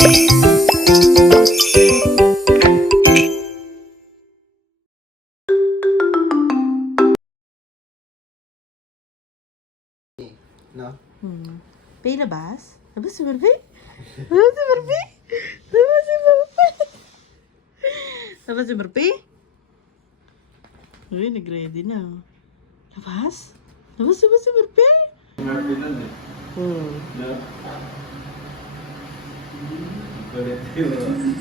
No? Pay labas? Labas si Barbie? Labas si Barbie? Labas si Barbie? Labas si Barbie? Uy, nag-ready na. Labas? Labas si Barbie? Martin nun eh. No? Kulit yun.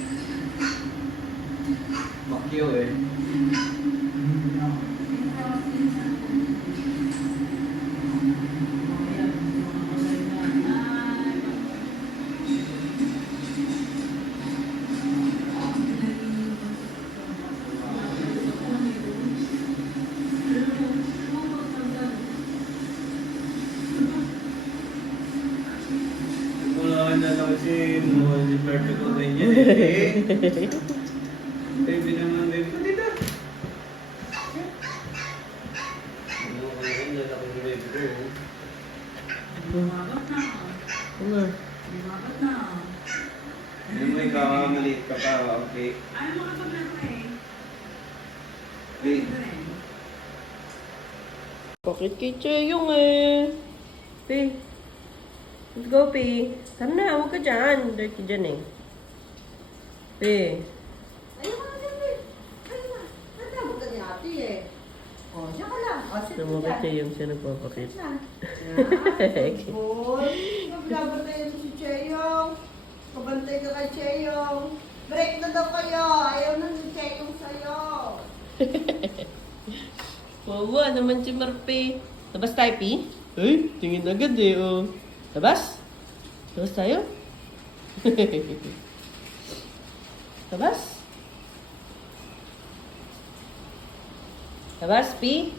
Makyo eh. Wala na lang kasi si perfect ko ganyan eh. Baby naman, baby. Dito. Ano ko yun, lalaki ni baby girl. Ano? Ano mo maliit ka pa, okay? Hey. Bakit kay Cheyong eh? Pi. Let's go, Pi. Tara na, huwag ka dyan. Dahil ka dyan eh. Pi. Ayoko na dyan eh. Ayoko na. Natawag ka ni ate eh. O, siya ka lang. O, sit Naman ka kay dyan. Cheyong siya nagpapakit. Sit na. Yan. Good boy. Magbabantay mo si Cheyong. Pabantay ka kay Cheyong. Break na daw kayo. Ayaw na si Cheyong sa'yo. Wawa naman si Marpe. Labas tayo, Pi? Ay, tingin agad eh, oh. Labas? Labas tayo? Labas? Labas, Pi?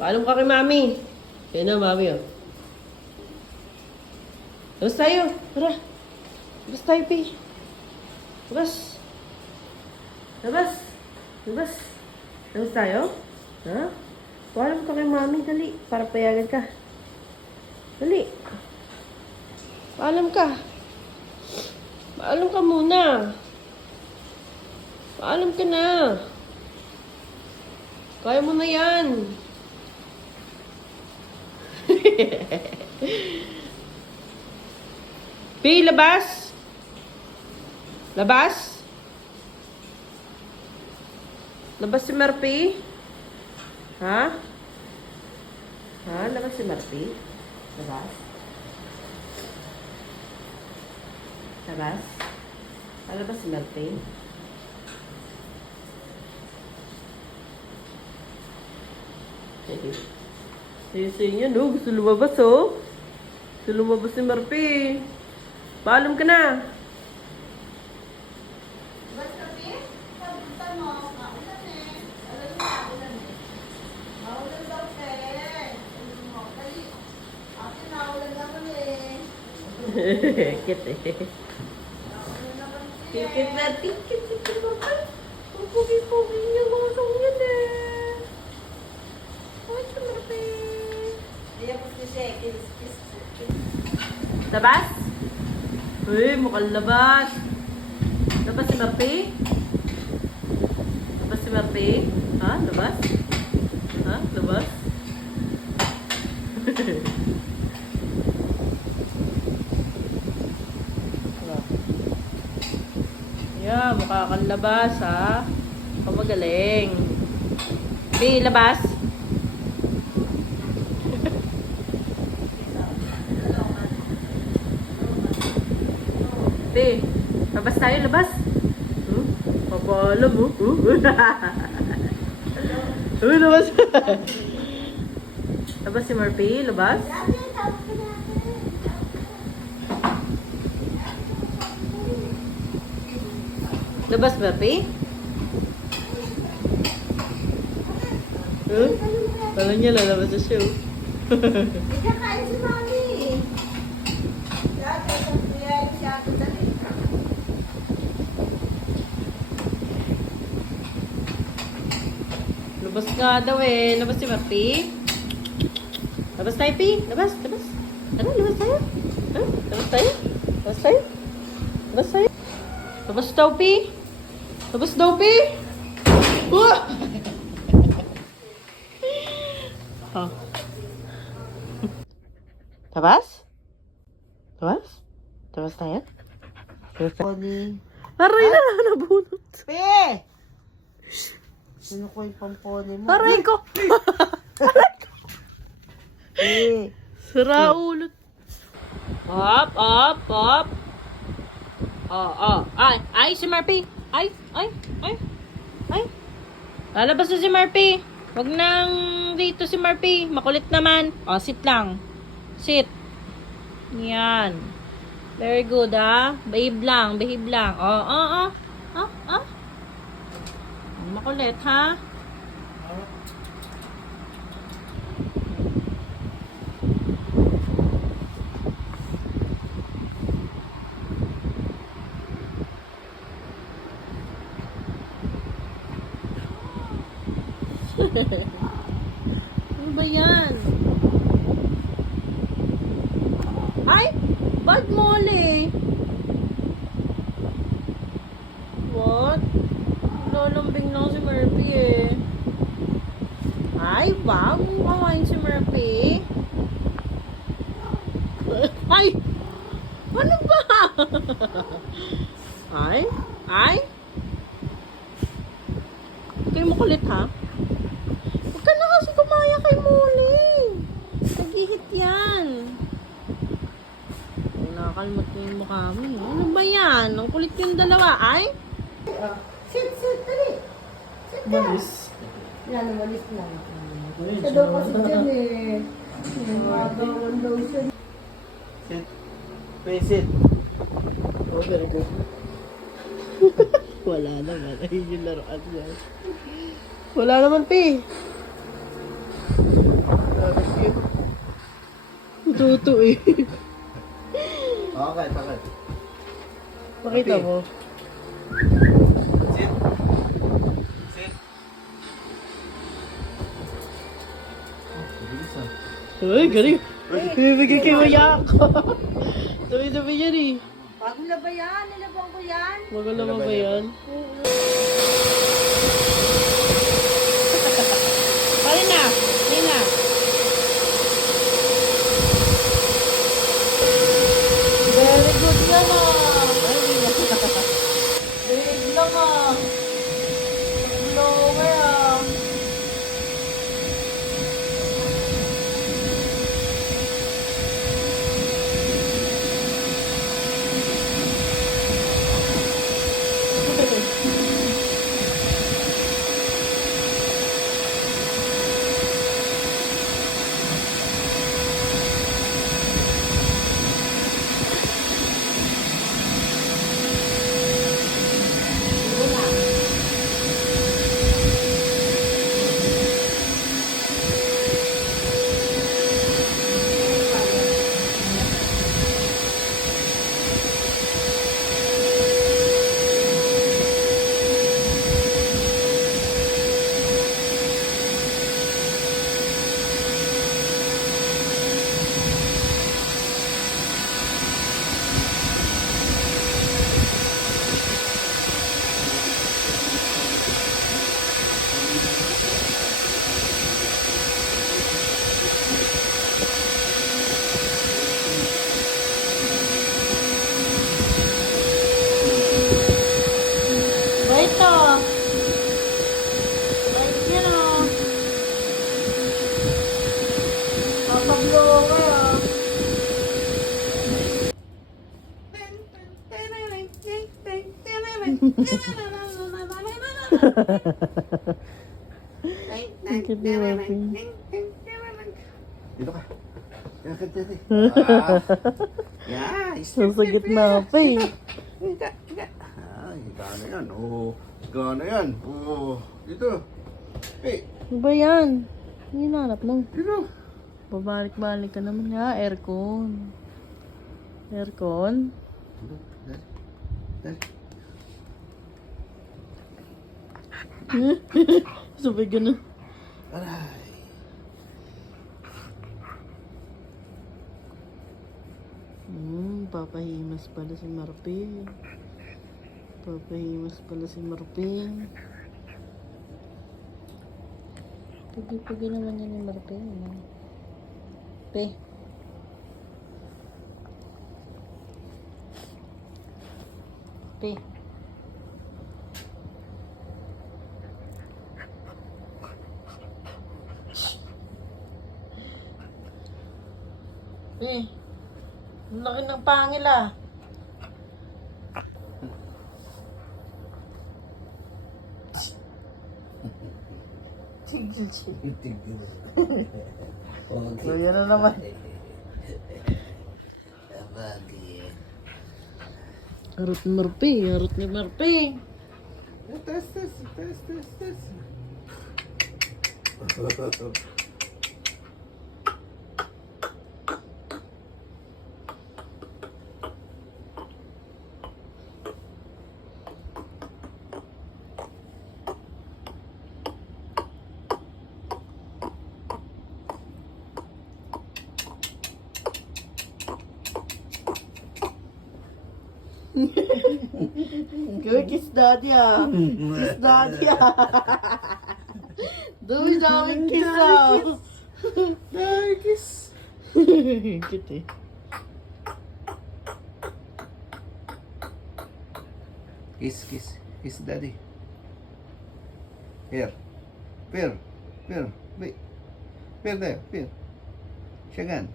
Paalam ka kay Mami. Kaya na, Mami, oh. Labas tayo. Tara. Labas tayo, Pi. Labas. Labas. Labas. Labas tayo? Ha? Paalam ka kay Mami, dali. Para payagan ka. Dali. Paalam ka. Paalam ka muna. Paalam ka na. Kaya mo na yan. Pi, labas. Labas. Labas si Marpi. Ha? Ha? Labas si Marpi. Labas. Labas. Labas si Marpi. Sisi niya, no? Gusto lumabas, oh. Gusto lumabas si Marpi. Paalam ka na. Bas kami? Sabuta mo. Maulan eh. Alam mo, maulan eh. Maulan daw, eh. Alam mo, dali. Ate, maulan naman eh. Kit eh. Maulan naman eh. Kit na. Kit. Ang pugi-pugi niya mga sangyan eh. Ay, si Marpi. Ayan po si Kiss. Labas? Uy, mukhang labas. Labas si Marpi? Labas si Marpi? Ha? Labas? Ha? Labas? Yeah, mukha kang labas ha. Pamagaling. Pi, labas? Pi, labas tayo, labas. Papalam mo. Uy, labas. Labas si Marpi, labas. Labas, Marpi. Kala niya lalabas na siya. Ika kain si Mami. Dati, si Ate dali. Labas nga daw eh. Labas si Marpi. Labas tayo, Pi. Labas. Ano, labas tayo? Ha? Labas tayo? Labas tayo? Labas sa'yo. Labas daw, Pi. Labas daw, Pi. Wah! Oh. Labas? Labas? Labas tayo? Labas tayo? Pony. Aray na lang nabunot. Pe! Ano ko yung pampone mo? Aray ko. Pe! Sira ulot. Up, up, up. Oh. Ay, si Murphy. Ay. Lalabas na si Murphy. Wag nang dito si Murphy. Makulit naman. Oh, sit lang. Sit. Yan. Very good, ah. Behave lang. Oh. Makulit, ha? Ano ba yan? Ay! Bad Molly! What? Lalambing lang si Murphy eh. Ay, wag mong kawain si Murphy. Ay! Ano ba? Ay? Huwag kayo makulit, ha? Huwag ka na kasi kumaya kay Molly. Nag-ihit yan. Ay, nakakalmat na yung mukha mo. Ano ba yan? Ang kulit yung dalawa, ay? Sit, dali. Sit ka. Malis. Yan, walis lang. Siya daw kasi dyan eh. Magawan daw siya. Sit. Face it. Oh, very good. Wala naman. Ayun yung laruan niya. Wala naman, Pi. Tuto eh. Okay. Pakita mo. Sit. Uy, galing. Binibigyan kay Maya ako. Dumi-dumi yan eh. Bago na ba yan? Nilabang ko yan? Magulama ba yan? Pali na. Very good lang ah. Ay, hindi na. Big lang ah. Lower ah. Ito. Right yan o. Papaglo ka o. Thank you, Murphy. Dito ka. Yakit dito. Yes. Nasa gitna pa eh. Ay, gana yan. Oh, gana yan. Oh, dito. Hey, Ano ba yan? Hinanap mo. dito. Babalik-balik ka naman nga. Aircon. Aircon? Dali. Sabay ganun. Aray. Papahimas Papahimas pala si Marping. Papahimas pala si Marping. Pagi-pagi naman yan ni Marping. Pe. Pe. Pe. Ang laki ng pangil ah. So, yan na naman. Harot ni Marpe, harot ni Marpe. Test. Kiss daddy ah. Kiss daddy ah. Dami kiss ah. Kiss. Cute eh. Kiss daddy. Here. Wait. There. Shagan.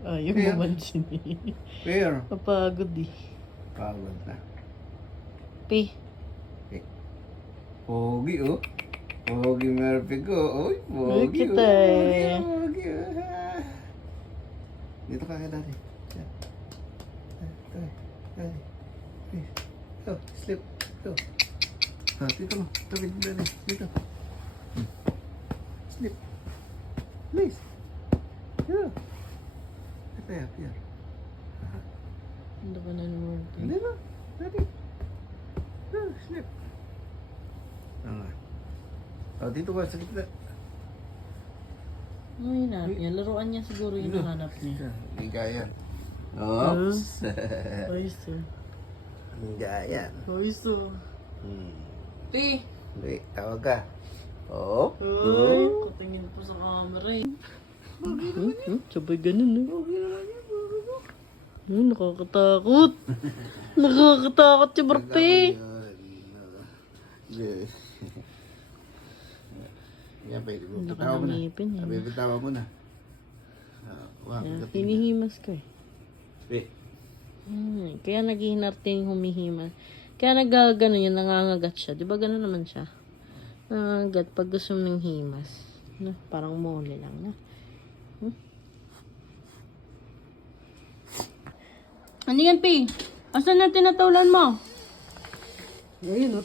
Ayaw Here. mo mansin eh. Here. Papagod eh. Pagod na. Pe. Pogi oh. Pogi Murphy ko. Uy, Ay, pogi kita eh. Pogi oh. Dito ka kay daddy. Diyan. Daddy. Please. Go, slip. Go. Dito mo. Tabi daddy. Dito. Slip. Please. Go. Here. Ano ba na naman? Hindi na. Daddy. Go, slip. Dito ka sa gitna. Ano hinanap niya? Laruan niya siguro yung nahanap niya. Ligayan. Oops. Ayos oh. Ligayan. Ayos oh. Pe. Hindi, tawag ka. Oh. Ay, katingin po sa camera eh. Sabay ganun eh. Nakakatakot. Nakakatakot si Marpe. Yan, pwede mo. Laki Bitawa mo ng na. ngipin eh. Bitawa mo na. Wow. Hinihimas ko eh. Wait. Kaya naghihinarte yung humihimas. Kaya nagagano yun, nangangagat siya. Di ba gano'n naman siya? Nangangagat pag gusto ng himas. No? Parang mole lang na. Ano yan, Pi? Asan na tinatulan mo? Ayun,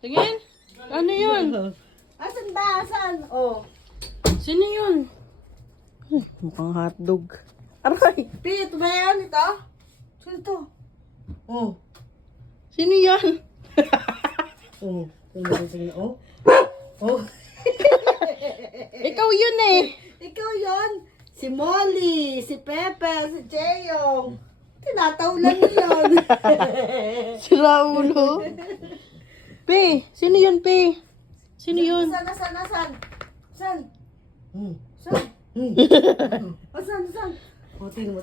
Tingin? Ano yun? Asan ba? Asan? Oh. Sino yun? Mukhang hotdog. Aray! Pi, ito ba yan? Ito? Sino ito? Oh. Sino yan? Oh. Sige. Oh. Oh. Ikaw yun eh! Ikaw yon. Si Molly, si Pepe, si Cheyong. Tinatawlan mo yun. Si Raulo. Pe, sino yun, Pe? Sino yun? Saan? Saan? Saan? Saan? O, tingnan mo.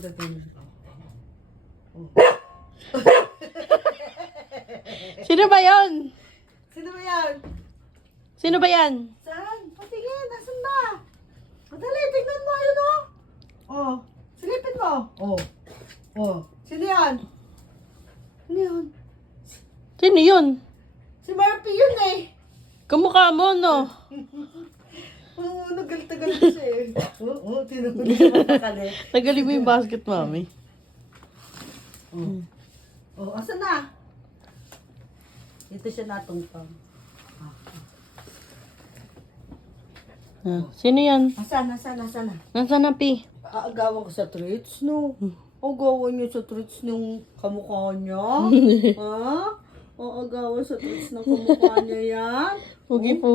Sino ba yun? Sino ba yan? Sino ba yan? Saan? Patingin, nasan ba? Madali, tignan mo, yun o. Oh, silipin mo. Oh. Sino yan? Sino yun? Sino yun? Si Murphy yun eh. Kamukha mo, no? Oo, nagal-tagal siya eh. Oo, tinapin siya makakali. Tagalin mo yung basket, mami. Oh, asan na? Dito siya natungpang. Sino yan? Asan na? Nasaan na, Pi? Aagawan ko sa treats, no? Agawan niyo sa treats ng kamukha niya? Ha? Aagawan sa treats ng kamukha niya yan? Pugi po.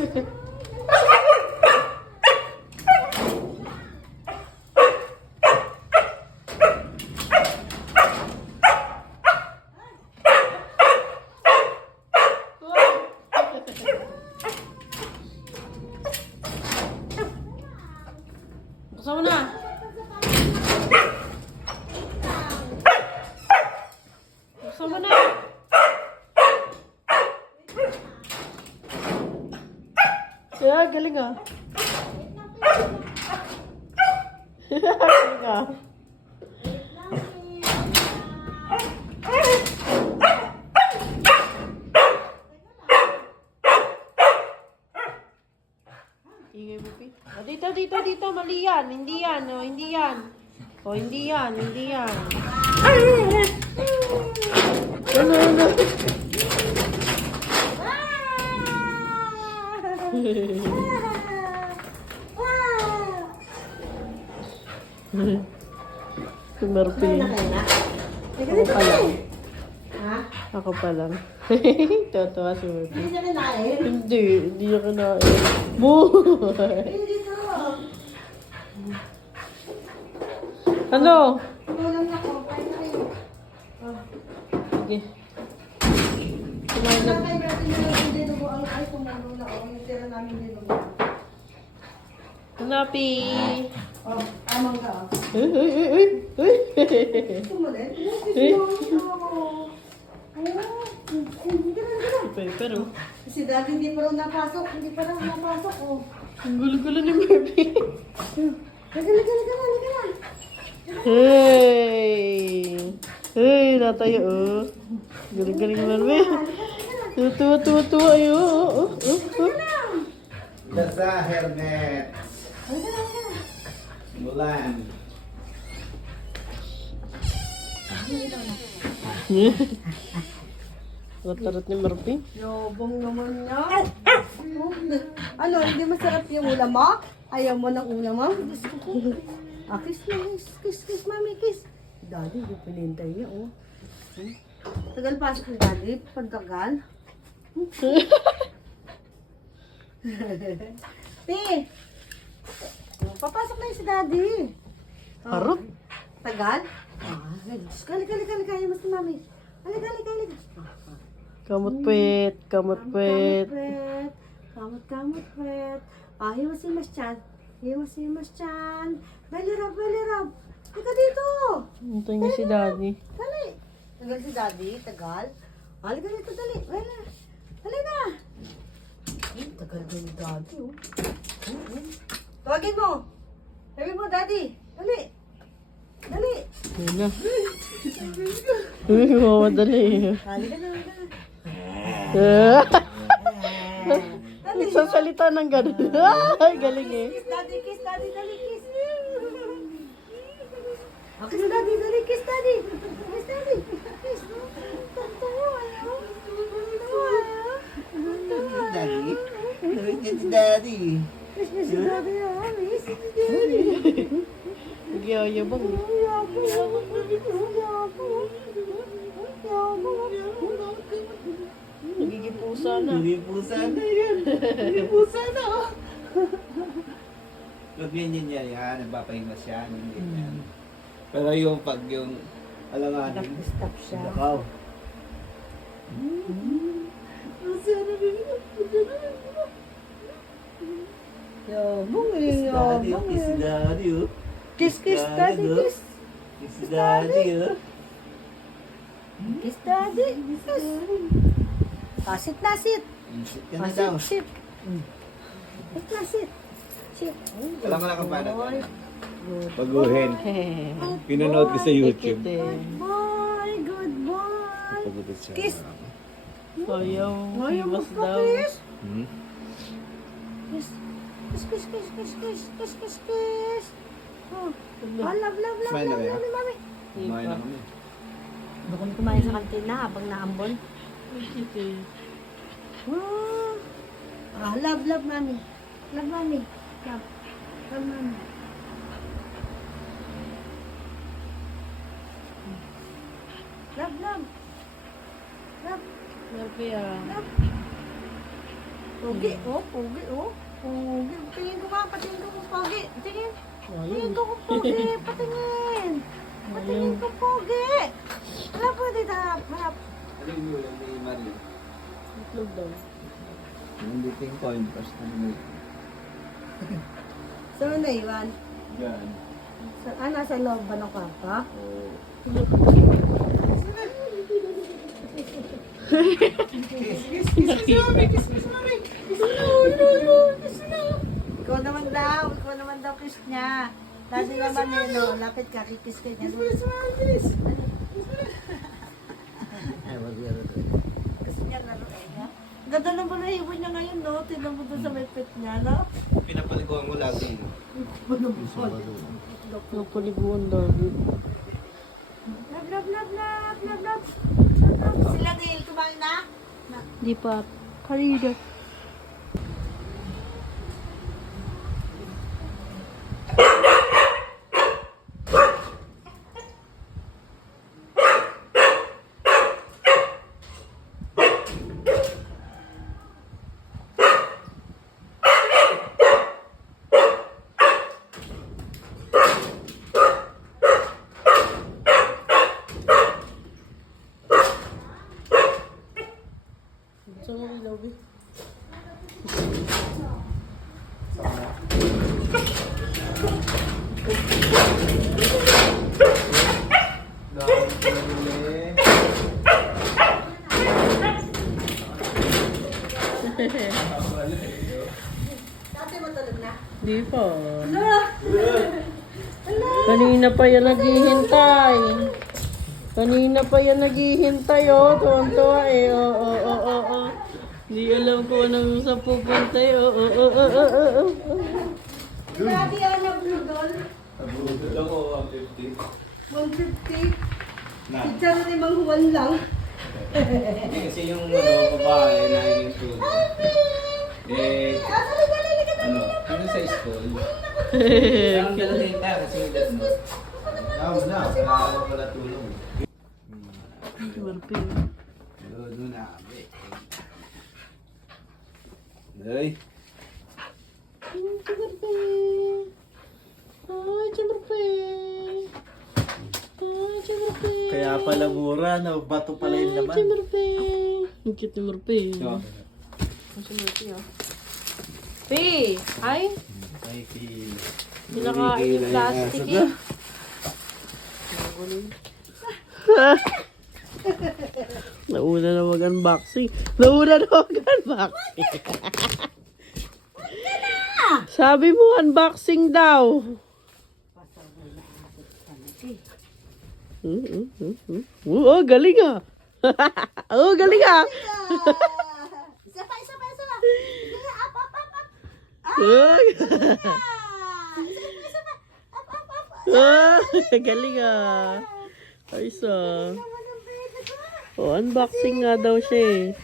Buksan mo na. Buksan mo na. Yeah, galing ah. Galing ah. Ingay mo, Pi. Oh, dito. Mali yan. Hindi yan. Oh, hindi yan. Oh, hindi yan. Hindi yan. Ano? Si Marpy. Ako pa lang. Ha? Ako pa lang. Tatawa si Marpy. Hindi siya kinain? Hindi niya kinain. Mo! Hindi ko. Ano? Tulang na ko. Kain na kayo. Sige. Kumain na. Kaya natin yung dinugo. Ay, tumalo na ako. Yung tira namin dinugo. Hanapi. Oh, amang ka. Uy. Tumulit? Pero, Si Daddy hindi pa raw napasok. Hindi pa raw napasok. Oh. ang gulo-gulo ni Marpy. Liga. Hey, natayo oh. Galing-galing ni Marpy. Tuwa-tuwa ayo. Nasa Hernet. Mulan. Tarot ni Marpy. Yobong naman niya. Ano, hindi masarap yung ulam mo? Ayaw mo ng ulam mo? Kiss, mami, kiss. Daddy, hindi pinintay niya, oh. Tagal pasok ni Daddy, pagtagal. Ti! Papasok na yun si Daddy. Oh. Harap? Tagal? Kali, mas ni mami. Halika. Kamot pet. Kamot, pet. Ah, himas chan. Bali rab. Halika dito. Hintay niya si Daddy. Dali. Tagal si Daddy, tagal. Halika dito, dali. Dali na. Tagal din ni Daddy, oh. Tawagin mo. Sabi mo, Daddy. Dali. Yun na. Uy, mamadali. Halika na. Nagsasalita ng gano'n. Ay, galing eh. Kiss, Daddy, dali, kiss. Okay, si Daddy, dali, kiss, Daddy. Kiss. Daddy? It's Daddy. Kiss si Daddy, miss. Nagyayabang. Nagiging pusa na. Hindi pusa na yan. Hindi pusa na. Pag ganyan yan, nagpapahinga siya. Hindi yan. Pero yung pag yung alanganin. Stop siya. Nakaw. Kiss Daddy, oh. Kiss Daddy, oh. Kiss, Daddy, kiss. Kiss Daddy, oh. Kiss, Daddy. Kiss. Sit na, sit. Sit ka na daw. Sit. Sit na, sit. Alam mo na kung paano. Baguhin. Pinanood ko sa YouTube. Good boy. Pagupit siya. Kiss. Ayaw. Ayaw Himas daw. magpa-kiss. Hmm? Kiss. Kiss. Oh. Love. Smile na ba yan? Mami. Kumain na kami. Bukod kumain sa kantina habang naambon. Cute eh. Love, mami. Love, mami. Love, mami. Love. Marpy ah. Oh, Pogi, oh, pogi, oh. Pogi. Tingin ko nga, patingin ko kung pogi. Tingin. Tingin ko kung pogi. Patingin. Patingin ko pogi. Wala pwede harap. Ano yung ulam ni Marie? Itlog daw. Nandito yung coin toss na mo. Saan na iwan? Yan. Nasa loob ba ng kwarto? Oh. Ikaw naman daw kiss niya. Lagi naman nilo, lapit ka, kikis ka niya. Gusto niya laruin ha? Ganda naman na ibon niya ngayon, no? Tignan mo doon sa may pet niya, no? Pinapaliguan mo lagi. Napaliguan lagi. Love. Sila Neil, kumain na? Di pa. Karida. Saan mo ilaw, Bi? Dati matulog na. Di pa. Hala! Kanina pa yan naghihintay. Kanina pa yan naghihintay, oh. Tuwan-tuwa, eh. Oo. Di alam ko anong sa pupunta, eh. Oo. Grabe yan ang blue doll. Nabudol ako, 150. 150. Na. Si Charo ni Mang Juan lang. Hindi kasi yung babae na yung tulog. Eh, ano sa school? Ang dalahin na kasi yung dad mo. Na, kailangan pala tulong. Doon na. Ay. Kaya pala mura, no? Bato pala yung laman. Ang cute ni Murphy. So, Ang si Murphy, oh. Pi! Ay! Ay, Pinakain yung plastic, eh. Nauna na mag-unboxing. Sabi mo, unboxing daw. Oh, galing ah. Oh, galing ah. Isa pa. Sige, up. Isa pa. Up. Galing ah. Ayos ah. Oh, unboxing nga daw siya eh.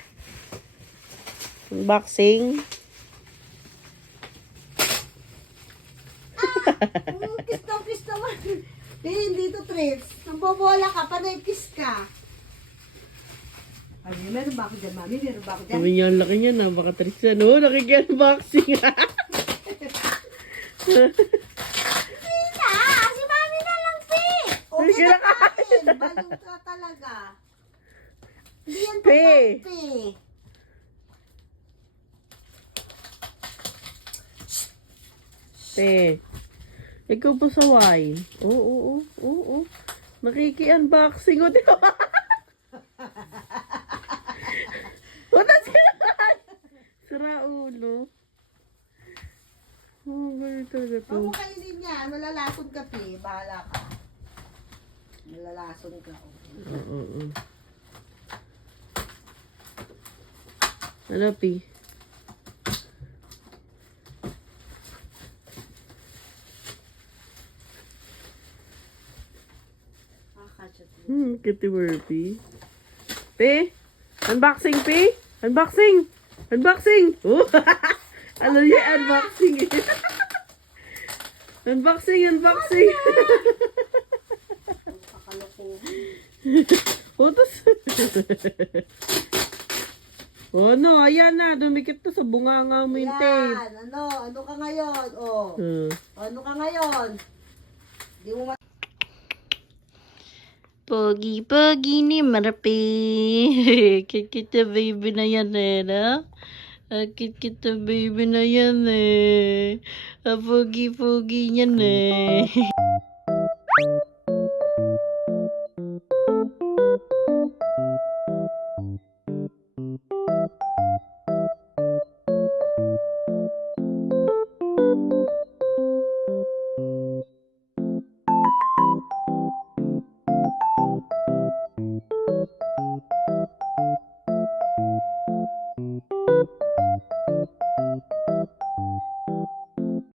Unboxing. Kiss naman. Hindi to tricks. Nang bobola ka, panay kiss ka. Ay, meron ba ako dyan, mami? Meron ba ako dyan? Sabi niya, ang laki niya na. Baka tricks yan. Oh, nakiki-unboxing. Tina! Si mami na lang, Pi! Okay na kain. Balong ka talaga. Hindi yan Pi! Pi! Ikaw pa sa wine. Oo. Nakiki-unboxing ko. Diba? Puta sila. Sira ulo. Oh, ganito talaga to. Huwag mo kainin niya. Malalason ka, Pi. Bahala ka. Malalason ka. Oo. Ano, Pi? Kitty Murphy. Pi? Unboxing, Pi? Unboxing! Oh! Ano yung unboxing eh? Unboxing! Oh, tas... O ano, ayan na, dumikit na sa bunganga mo yung tape. Yan, ano ka ngayon? Oh. Hmm. Ano ka ngayon? Di mo Pogi-pogi ni Marapi. Kita baby na yan eh, no? Kita baby na yan eh. Pogi-pogi niyan eh.